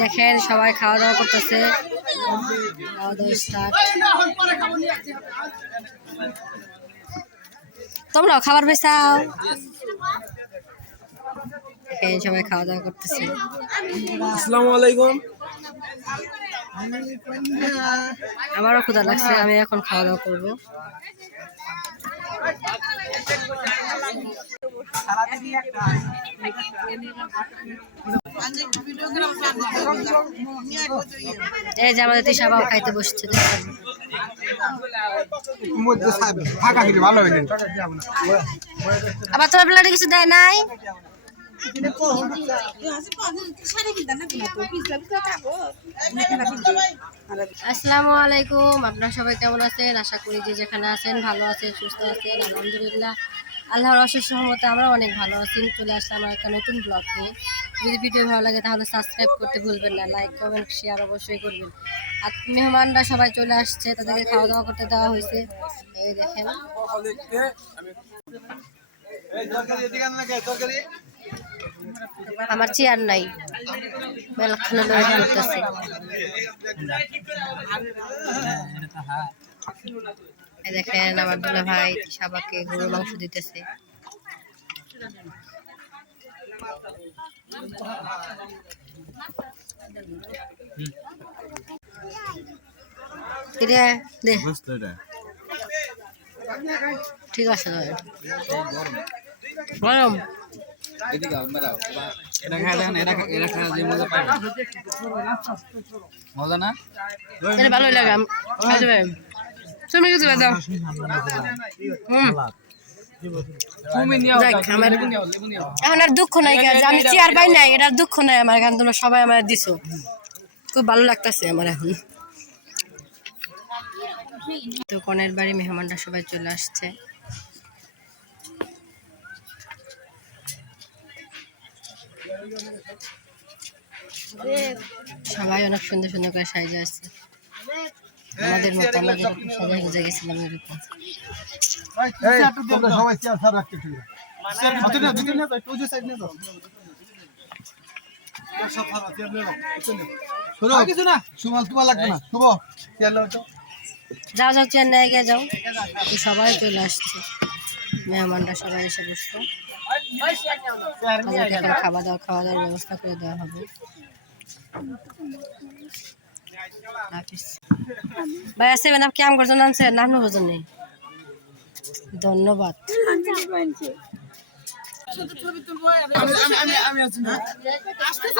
দেখেন সবাই খাওয়া দাওয়া করতেছে। খাওয়া দাওয়া স্টার্ট তোমরাও খাবার পেছাও দেখেন সবাই খাওয়া দাওয়া করতেছে। আসসালামু আলাইকুম। আমারও ক্ষুধা লাগছে আমি এখন খাওয়া দাওয়া করব। এই যে আমাদের বাবু খাইতে বসছে আবার তোর প্লেটে কিছু দেয় নাই? আসসালামু আলাইকুম, আপনারা সবাই কেমন আছেন? আশা করি যে যেখানে আছেন, ভালো আছেন, সুস্থ আছেন, আলহামদুলিল্লাহ। আল্লাহর অশেষ সহমতে আমরা অনেক ভালো আছি। চলে আসলাম একটা নতুন ব্লগ নিয়ে। যদি ভিডিও ভালো লাগে তাহলে সাবস্ক্রাইব করতে ভুলবেন না। লাইক কমেন্ট শেয়ার অবশ্যই করবেন। আর মেহমানরা সবাই চলে আসছে, তাদেরকে খাওয়া দাওয়া করতে দেওয়া হয়েছে। এই দেখেন। আমার চেয়ার নাই। মেলাখানা লড়াই করতেছে এই দেখেন আমার দুলা ভাই সাবাকে গরুর মাংস দিতেছে। দে। ঠিক আছে গরম মজা না? এটা ভালো লাগে তুমি কিছু দাও। এখন আর দুঃখ নাই আমি চেয়ার পাই নাই এটা দুঃখ নাই আমার কারণ তোমরা সবাই আমার দিছো। খুব ভালো লাগতেছে আমার এখন। তো কনের বাড়ি মেহমানরা সবাই চলে আসছে। সবাই অনেক সুন্দর সুন্দর করে সাজে আসছে আমাদের মতো আমরা যেরকম সাজা গুজে গেছিলাম এরকম। সবাই চেয়ার ছাড় রাখতে যাও চেয়ার নিয়ে চেয়ার যাও যাও চেন্নাই গিয়ে যাও। সবাই চলে আসছে। মেহমানরা সবাই এসে বসতো খাওয়া দাওয়া খাওয়া দাওয়ার ব্যবস্থা করে দেওয়া হবে। হাফিজ। ভাই, আছে না কেমন করছেন আনছে? নাম বোঝেন নেই। ধন্যবাদ।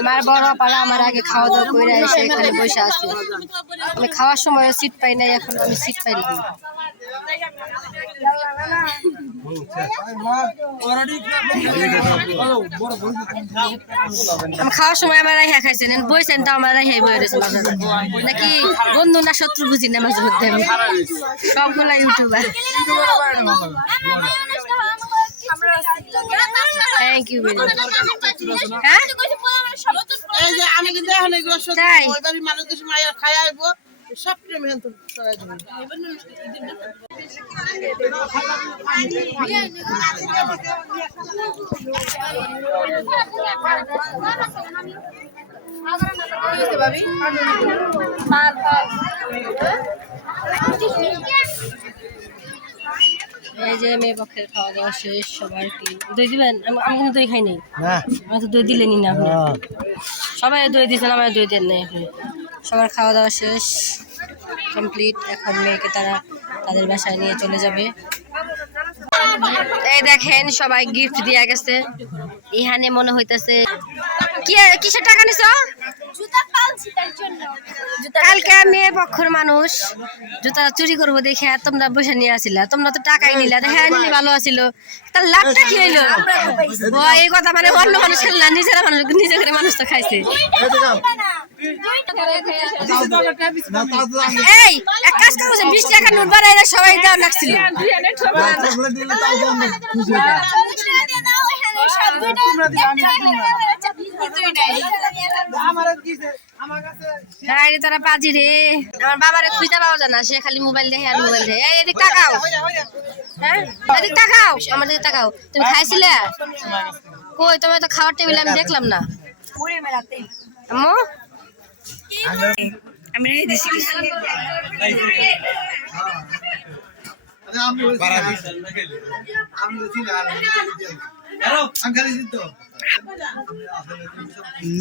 আমার বড় পাড়া আমার আগে খাওয়া দাওয়া করে এসে এখানে বসে আছে। আমি খাওয়ার সময় সিট পাই নাই, এখন আমি সিট পাই খাওয়ার সময় আমার রাইহা খাইছেন বইছেন তো আমার রাইহাই বই রয়েছে নাকি বন্ধু না শত্রু বুঝি না মাঝে মধ্যে আমি। সবগুলা ইউটিউবার থ্যাংক ইউ ভেরি হ্যাঁ? এই যে আমি কিন্তু এখন এগুলো সত্যি তাই? ওই বাড়ির মানুষ কিছু মায়ের খাই আইবো। সব প্রেম এই যে মেয়ে পক্ষের খাওয়া দাওয়া শেষ সবার কি দই দিবেন? আমি- আমি কিন্তু দই খাই নাই। আমি তো দই দিলেনি না আপনি। সবাই দই দিয়েছেন আমার দই দেন নাই আপনি। সবার খাওয়া দাওয়া শেষ। কমপ্লিট এখন মেয়েকে তারা তাদের বাসায় নিয়ে চলে যাবে। এই দেখেন সবাই গিফট দিয়া গেছে। ইহানে মনে হইতাছে কিসের টাকা নিছ? কালকে মেয়ে পক্ষর মানুষ। জুতা চুরি করব দেখে তোমরা বসে নিয়ে আসিলা। তোমরা তো টাকাই নিলা। হ্যাঁ নিলে ভালো আছিল। তার লাভটা কি হইল? এই কথা মানে অন্য মানুষ খেল না নিজেরা মানুষ নিজে করে মানুষ তো খাইছে। এই এক কাজ করছে বিশ টাকা নোট বাড়াইলে সবাই দেওয়া লাগছিল। তারা পাজি রে। আমার বাবারে খুঁজতে পাওয়া যায় না সে খালি মোবাইল দেখে আর মোবাইল দেখে। এদিক তাকাও। হ্যাঁ? এদিক তাকাও আমার দিকে তাকাও। তুমি খাইছিলে? কই তুমি তো খাওয়ার টেবিলে আমি দেখলাম না। আম্মু? আমি এই দেশি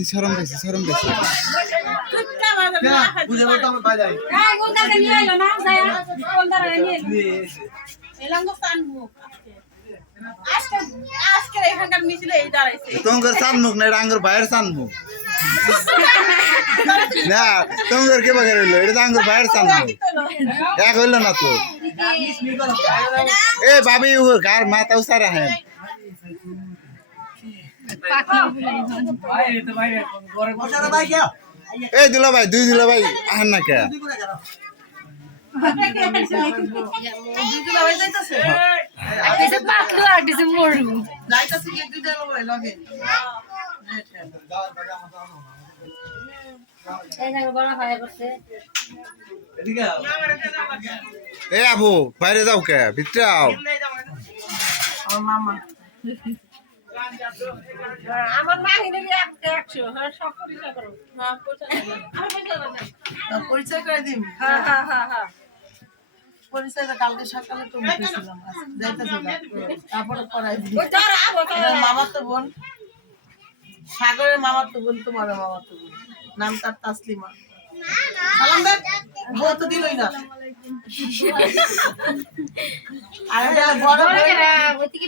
সরম বেশি সরম বেশি আমার এলাঙ্গো সানবো তোমার সানমুখ না এটা আঙ্গুর বাইরের সানমুখ? না তোমার কে বাগার হইল? এটা তো আঙ্গুর বাইরের সানমুখ। এক হইল না তো? এ বাবি ও গার মাথা উসারা হ্যাঁ এই দিল ভাই দুই দিল ভাই আহেন না কে? যাইতাছে কি দুইটা লগে লগে এ আবু বাইরে যাও কে? ভিতরে আও। আমার মা হিনে একশো হ্যাঁ সব পরিচয় করো হ্যাঁ পরিচয় করে দিন হ্যাঁ হ্যাঁ হ্যাঁ হ্যাঁ। পরিচয়টা কালকে সকালে তো উঠেছিলাম যাইতেছিলাম তারপরে পড়াই মামার তো বোন সাগরের মামার তো বোন তোমার মামার তো বোন নাম তার তাসলিমা সালাম দেন বউ তো দিলই না আর একটা বড় আরে রে কি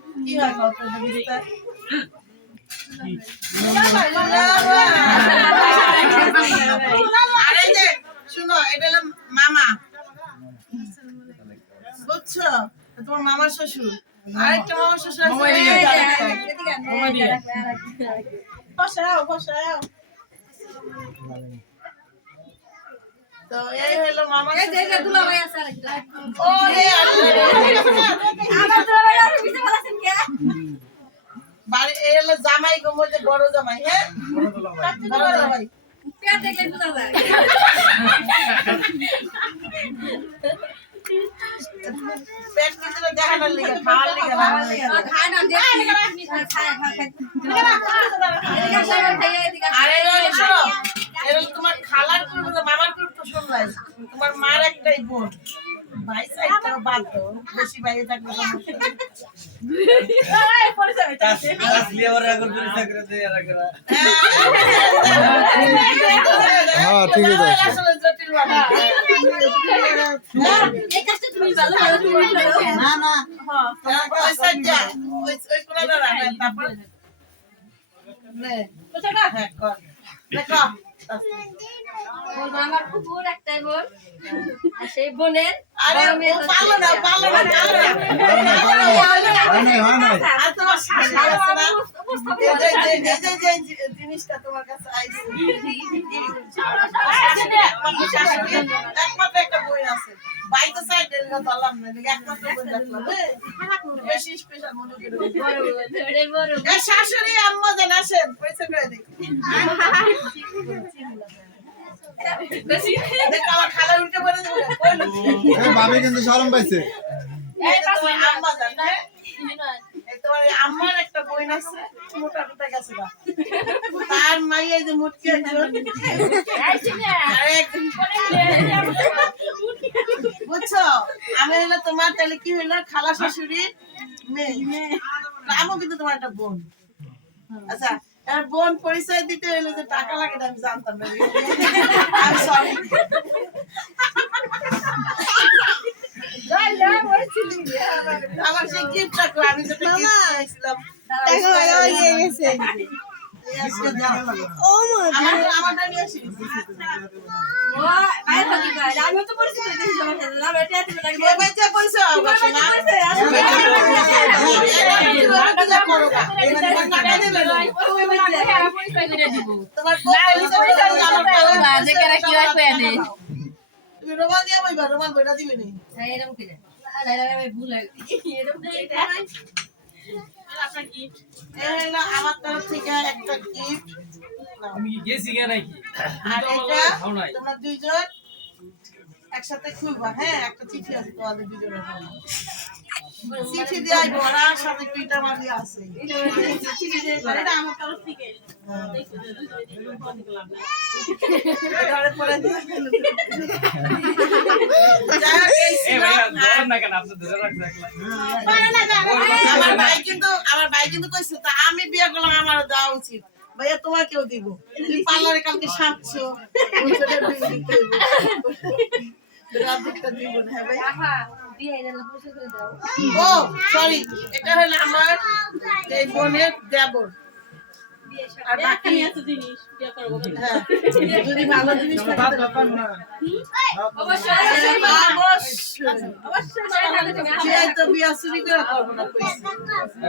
কি হয় কত জিনিসটা আর যে শুনো এটা হলো মামা। বুঝছ? তোমার মামার শ্বশুর। আরেকটা মামার শ্বশুর আছে। বসাও বসাও। তো এই হলো ও বাড়ি এই হলো জামাই গো মধ্যে বড় জামাই হ্যাঁ? বড় জামাই। পেট কিন্তু দেখানোর লিগে খাওয়ার লিগে রান্নার লিগে। আরে শোনো, তোমার খালার একটাই বোন। ভাই সাইডটাও বাদ দাও বেশি বাইরে থাকলে হ্যাঁ ঠিকই আছে। বাবা। না না। হ্যাঁ, ওই সাইডটা, ওই- ওই কোণাটা রাখো, তারপর হ্যাঁ, কর। নে, আমার একটাই বোন। আর সেই বোনের না। হয় হয় শাশুড়ি জিনিসটা তোমার কাছে একমাত্র একটা বই আছে। বাইতে না, একমাত্র বই দেখলাম? বেশি মনে করে। আম্মা যেন আসেন, পয়সা করে দিই। দেখো আমার খালা উল্টে পড়ে দেবে, কইলো। এই বাবি কিন্তু সরম পাইছে। এই তোমার আম্মা জান? এই তোমার এই আম্মার একটা বই আছে, মোটা মোটা গেছে তার মাই এই যে মুটকি একজন। আর একজন বুঝছ? আমি হইল তোমার তাহলে কি হইল খালা শাশুড়ি? মেয়ে? আমও কিন্তু তোমার একটা বোন। আচ্ছা এবার বোন পরিচয় দিতে হইল যে টাকা লাগে না আমি জানতাম না আমি সরি আমার সেই গিফটটা আমি যেটা গিফট দিয়েছিলাম আমার কে বাইতে কইছো অবশ্য না এটা করো না টাকা দেবে না তোমার তুমি রোমাল দিয়ে বইবা রোমাল বইটা দিবে নি? এরকম কি ভুল হয়ে এই হলো আমার তরফ থেকে একটা গিফট আমি গেছি কে নাকি? আর এটা তোমরা দুইজন একসাথে খুলবা হ্যাঁ? একটা চিঠি আছে তোমাদের দুজনের জন্য। চিঠি দেওয়াই বড়ার সাথে পিঠা মারি আছে। দিয়ে রাখছেন একলা আমার ভাই কিন্তু আমার ভাই কিন্তু কইছে তা আমি বিয়ে করলাম আমার দেওয়া উচিত। ভাইয়া তোমাকেও দিব। তুমি পার্লারে কালকে। রাধিকটা দিব না হ্যাঁ ও সরি এটা হলো আমার এই বোনের দেবর। আর বাকি হ্যাঁ, যদি ভালো জিনিস।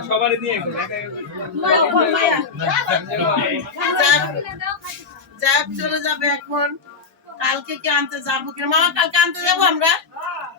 সবারই নিয়ে চলে যাবে এখন। কালকে কি আনতে যাব কি মামা কালকে আনতে যাব আমরা?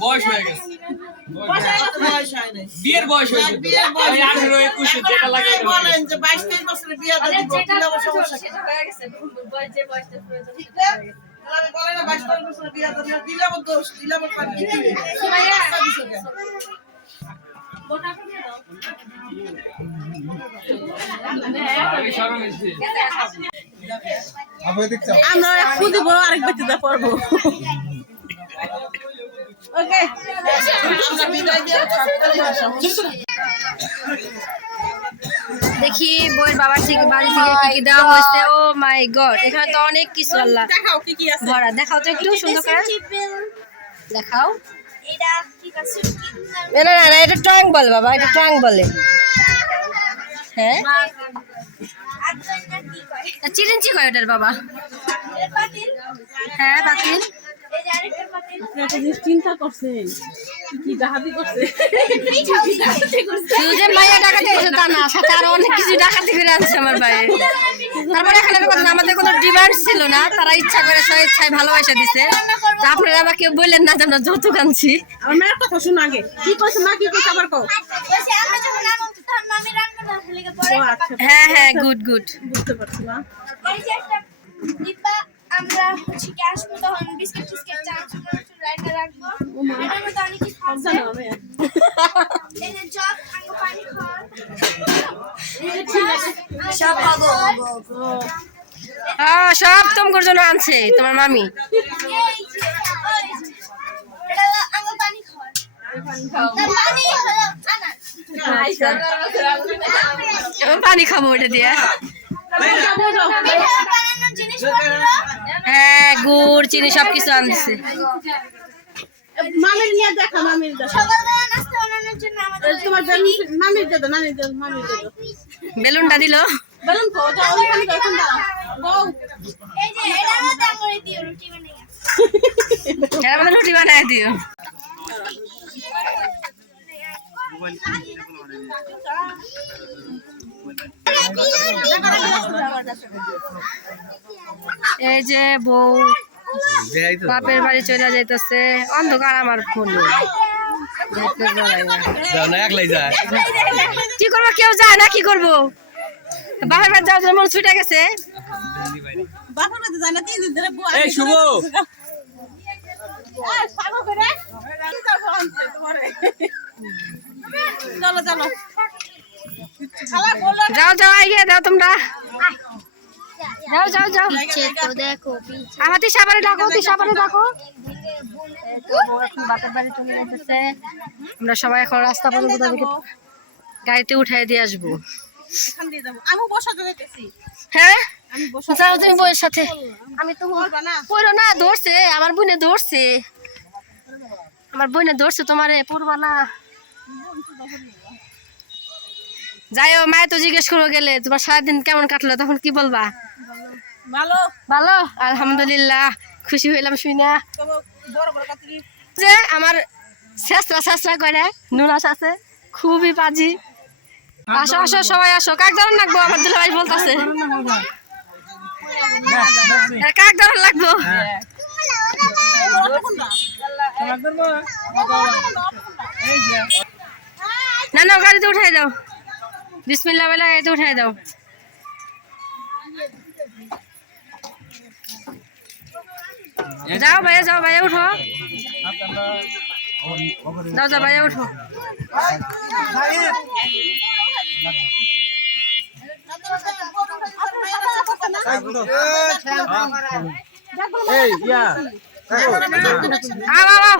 বয়স হয়ে গেছে হয় বিয়ের বয়স হয়েছে আঠেরো একুশে যেটা লাগে বলেন যে বাইশ তেইশ বছরের বিয়ে সমস্যা ঠিক না? বলে না বাইশ তেইশ বছরের বিয়ে দিয়ে দিব, দিলে আমার দোষ দিলে আমার দিবে? আরেক পড়ব। ওকে। দেখি বইয়ের বাবার থেকে বাড়ি থেকে কি কি দেওয়া হয়েছে। ও মাই গড এখানে তো অনেক কিছু আল্লাহ। দেখাও কি কি আছে। ভরা দেখাও তো একটু সুন্দর করে। দেখাও। না না না, না এটা ট্রাঙ্ক বলে বাবা এটা ট্রাঙ্ক বলে। হ্যাঁ? কি চিরিঞ্চি কয় ওটার বাবা? হ্যাঁ বাতিল চিন্তা করছেন। কি করছে? ডাকাতি করছে তা না সাথে আরও অনেক কিছু ডাকাতি করে আনছে আমার ভাই। তারপরে এখানে কথা আমাদের কোনো ডিমান্ড ছিল না তারা ইচ্ছা করে সব ভালোবাসা দিছে। তা আপনারা আবার কেউ বললেন না যে আমরা যৌতুক আনছি। আমার কথা শুন আগে। কি কইছে মা কি কইছে আবার কও। বলছে আমরা যখন আনন্দ তখন মামি রান্না না হলে পরে হ্যাঁ হ্যাঁ গুড গুড বুঝতে পারছি না আমরা হচ্ছে কি আসব তখন বিস্কিট টিস্কিট চা রান্না রাখব। এটার মধ্যে অনেক কিছু আছে। জগ আঙ্গ পানি খাওয়ার সব পাবো হ্যাঁ সব তোমার জন্য আনছে তোমার মামি। আঙ্গ পানি খাব ওটা দিয়ে। জিনিসপত্র। হ্যাঁ গুড় চিনি সব কিছু আনছে মামির নিয়ে দেখা মামির মামির মামির বেলুনটা দিল বেলুন রুটি বানায় দিও এই যে বউ বাপের বাড়ি চলে যাইতেছে অন্ধকার আমার ফোন। কি করব কেউ যায় না কি করব? বাপের বাড়ি যাওয়ার জন্য মন ছুটে গেছে। চলো চলো। যাও যাও আইগে দাও তোমরা যাও যাও যাও দেখো আমার তিসাবারে ডাকো তিসাবারে ডাকো আমরা সবাই এখন রাস্তা পর্যন্ত তাদেরকে গাড়িতে উঠাই দিয়ে আসব এখান দিয়ে যাব। আমি বসাতে যেতেছি হ্যাঁ আমি যাও তুমি বইয়ের সাথে। আমি তো বসবা না। পড়ো না ধরছে আমার বোনে ধরছে। আমার বোনে ধরছে তোমারে পড়বা না। যাইও মায়ে তো জিজ্ঞেস করব গেলে তোমার সারাদিন কেমন কাটলো তখন কি বলবা? ভালো। ভালো? আলহামদুলিল্লাহ খুশি হইলাম শুই না তবে বড় বড় কাতরি যে আমার শেষরা শেষরা করে নুনাস আছে খুবই পাজি। আসো আসো সবাই আসো কাক ধরন লাগবো? আমার দুলাভাই বলতেছে। কাক ধরন লাগবো? না না গাড়িতে উঠাই দাও। বিসমিল্লা বলে গাড়িতে উঠাই দাও যাও ভাইয়া যাও ভাইয়া উঠো যাও যাও ভাইয়া উঠো এই ইয়া আও আও আও